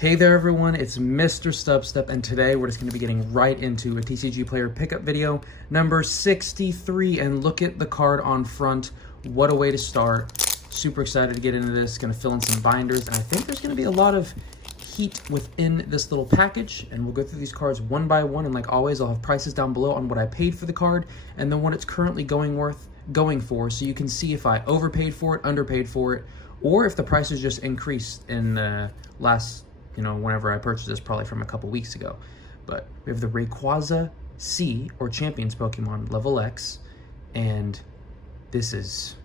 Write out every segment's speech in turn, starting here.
Hey there everyone, it's MisterStubstep, and today we're just going to be getting right into a TCGPlayer Pickup video, number 63, and look at the card on front. What a way to start. Super excited to get into this, going to fill in some binders, and I think there's going to be a lot of heat within this little package, and we'll go through these cards one by one, and like always, I'll have prices down below on what I paid for the card, and then what it's currently going for, so you can see if I overpaid for it, underpaid for it, or if the prices just increased in the last, whenever I purchased this, probably from a couple weeks ago. But we have the Rayquaza C, or Champions Pokemon, level X, and this is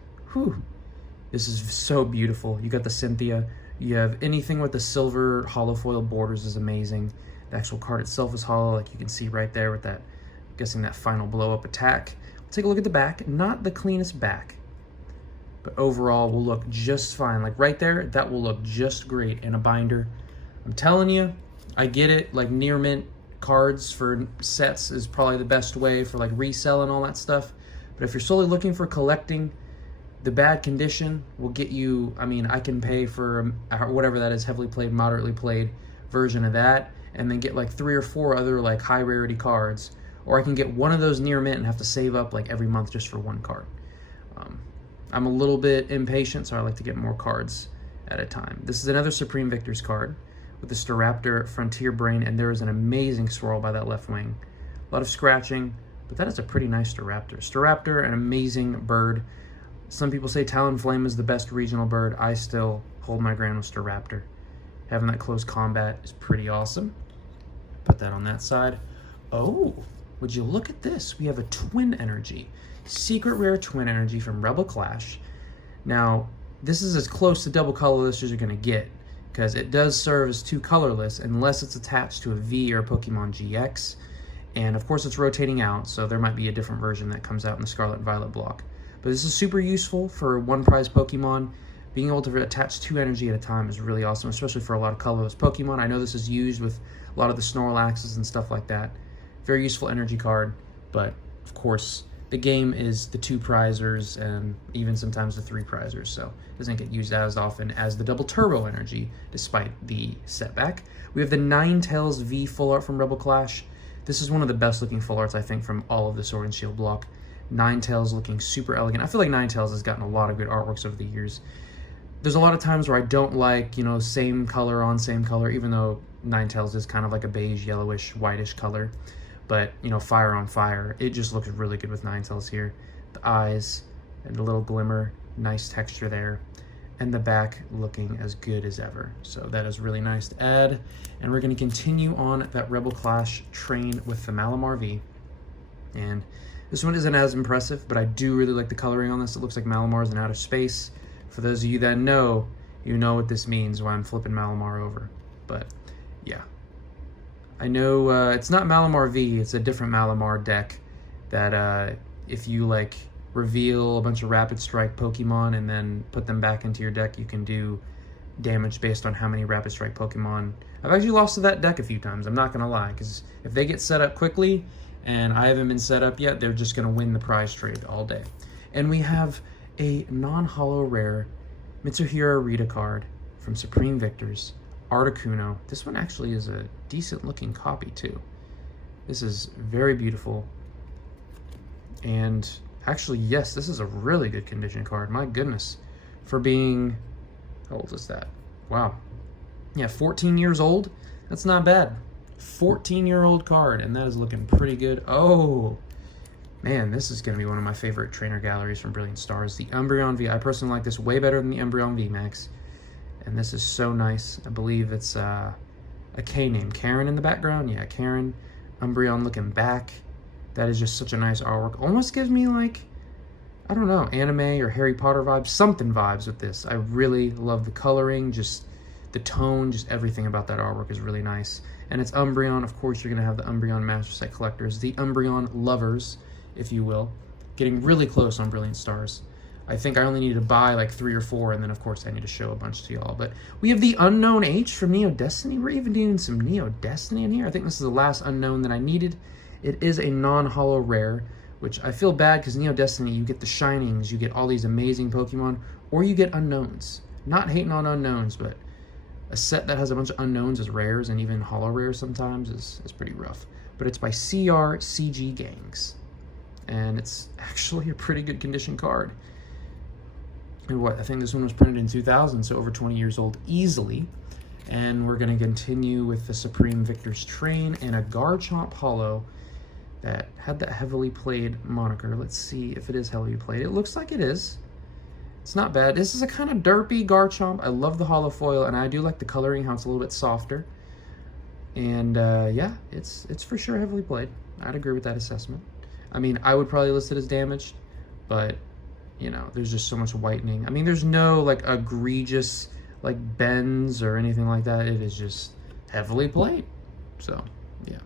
so beautiful. You got the Cynthia, you have anything with the silver holo foil borders is amazing. The actual card itself is holo, like you can see right there with that, I'm guessing that final blow up attack. Take a look at the back, not the cleanest back, but overall will look just fine. Like right there, that will look just great in a binder. I'm telling you, I get it, like near mint cards for sets is probably the best way for like resell and all that stuff. But if you're solely looking for collecting, the bad condition will get you, I can pay for whatever that is, heavily played, moderately played version of that, and then get like 3 or 4 other like high rarity cards. Or I can get one of those near mint and have to save up like every month just for one card. I'm a little bit impatient, so I like to get more cards at a time. This is another Supreme Victor's card with the Staraptor Frontier Brain, and there is an amazing swirl by that left wing. A lot of scratching, but that is a pretty nice Staraptor. Staraptor, an amazing bird. Some people say Talonflame is the best regional bird. I still hold my ground with Staraptor. Having that close combat is pretty awesome. Put that on that side. Oh, would you look at this? We have a Twin Energy. Secret Rare Twin Energy from Rebel Clash. Now, this is as close to double colorless as you're going to get, because it does serve as 2 colorless unless it's attached to a V or a Pokemon GX. And of course it's rotating out, so there might be a different version that comes out in the Scarlet and Violet block. But this is super useful for one prize Pokemon. Being able to attach 2 energy at a time is really awesome, especially for a lot of colorless Pokemon. I know this is used with a lot of the Snorlaxes and stuff like that. Very useful energy card, but of course the game is the 2 prizers and even sometimes the 3 prizers, so it doesn't get used as often as the double turbo energy, despite the setback. We have the Ninetales V full art from Rebel Clash. This is one of the best looking full arts, I think, from all of the Sword and Shield block. Ninetales looking super elegant. I feel like Ninetales has gotten a lot of good artworks over the years. There's a lot of times where I don't like, same color on same color, even though Ninetales is kind of like a beige, yellowish, whitish color. But, fire on fire, it just looks really good with Ninetales here. The eyes and the little glimmer, nice texture there. And the back looking as good as ever. So that is really nice to add. And we're going to continue on that Rebel Clash train with the Malamar V. And this one isn't as impressive, but I do really like the coloring on this. It looks like Malamar is in outer space. For those of you that know, you know what this means when I'm flipping Malamar over. But, yeah. I know it's not Malamar V, it's a different Malamar deck that if you like reveal a bunch of Rapid Strike Pokemon and then put them back into your deck, you can do damage based on how many Rapid Strike Pokemon. I've actually lost to that deck a few times, I'm not going to lie, because if they get set up quickly and I haven't been set up yet, they're just going to win the prize trade all day. And we have a non-holo rare Mitsuhiro Rita card from Supreme Victor's, Articuno. This one actually is a decent looking copy too. This is very beautiful. And actually, yes, this is a really good condition card. My goodness. For being, how old is that? Wow. Yeah, 14 years old. That's not bad. 14-year-old card, and that is looking pretty good. Oh, man, this is going to be one of my favorite trainer galleries from Brilliant Stars. The Umbreon V. I personally like this way better than the Umbreon V Max. And this is so nice. I believe it's a K name. Karen in the background? Yeah, Karen. Umbreon looking back. That is just such a nice artwork. Almost gives me like, I don't know, anime or Harry Potter vibes. Something vibes with this. I really love the coloring, just the tone, just everything about that artwork is really nice. And it's Umbreon. Of course, you're going to have the Umbreon Master Set collectors. The Umbreon lovers, if you will. Getting really close on Brilliant Stars. I think I only need to buy like 3 or 4, and then of course I need to show a bunch to y'all. But we have the Unknown H from Neo Destiny. We're even doing some Neo Destiny in here. I think this is the last Unknown that I needed. It is a non-holo rare, which I feel bad because Neo Destiny, you get the Shinings, you get all these amazing Pokemon, or you get Unknowns. Not hating on Unknowns, but a set that has a bunch of unknowns as rares and even holo rares sometimes is pretty rough. But it's by CRCG Gangs, and it's actually a pretty good condition card. And what, I think this one was printed in 2000, so over 20 years old easily. And we're going to continue with the Supreme Victor's Train and a Garchomp holo that had that heavily played moniker. Let's see if it is heavily played. It looks like it is. It's not bad. This is a kind of derpy Garchomp. I love the holo foil, and I do like the coloring, how it's a little bit softer. And yeah, it's for sure heavily played. I'd agree with that assessment. I mean, I would probably list it as damaged, but you know, there's just so much whitening. I mean, there's no like egregious like bends or anything like that. It is just heavily played. So yeah.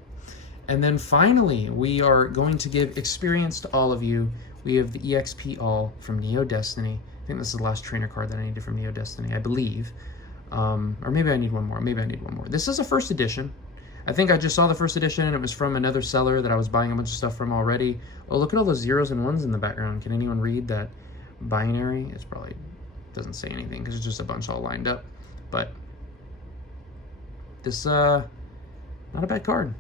And then finally, we are going to give experience to all of you. We have the EXP All from Neo Destiny. I think this is the last trainer card that I needed from Neo Destiny, I believe. Or maybe I need one more. Maybe I need one more. This is a first edition. I think I just saw the first edition and it was from another seller that I was buying a bunch of stuff from already. Oh, look at all those zeros and ones in the background. Can anyone read that binary? It's probably doesn't say anything because it's just a bunch all lined up. But this, not a bad card.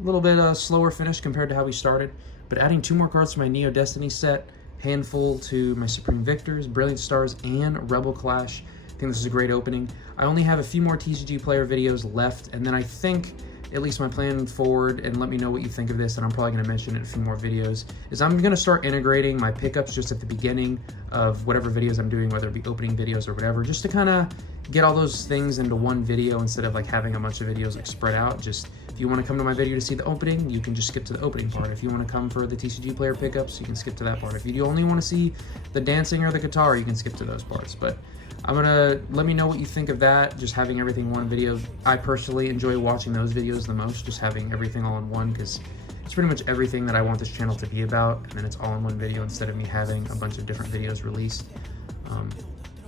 A little bit slower finish compared to how we started. But adding 2 more cards to my Neo Destiny set, handful to my Supreme Victors, Brilliant Stars, and Rebel Clash. I think this is a great opening. I only have a few more TCG player videos left, and then I think, at least my plan forward, and let me know what you think of this, and I'm probably going to mention it in a few more videos, is I'm going to start integrating my pickups just at the beginning of whatever videos I'm doing, whether it be opening videos or whatever, just to kind of get all those things into one video instead of like having a bunch of videos like spread out. Just if you want to come to my video to see the opening, you can just skip to the opening part. If you want to come for the TCG player pickups, you can skip to that part. If you only want to see the dancing or the guitar, you can skip to those parts. But I'm gonna, let me know what you think of that, just having everything in one video. I personally enjoy watching those videos the most, just having everything all in one, because it's pretty much everything that I want this channel to be about, and then it's all in one video instead of me having a bunch of different videos released.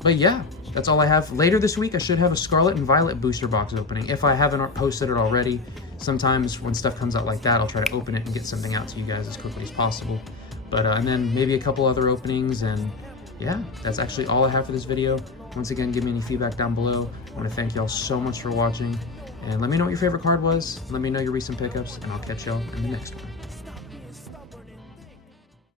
But yeah, that's all I have. Later this week, I should have a Scarlet and Violet booster box opening, if I haven't posted it already. Sometimes when stuff comes out like that, I'll try to open it and get something out to you guys as quickly as possible. But and then maybe a couple other openings, and yeah, that's actually all I have for this video. Once again, give me any feedback down below. I want to thank y'all so much for watching, and let me know what your favorite card was. Let me know your recent pickups, and I'll catch y'all in the next one.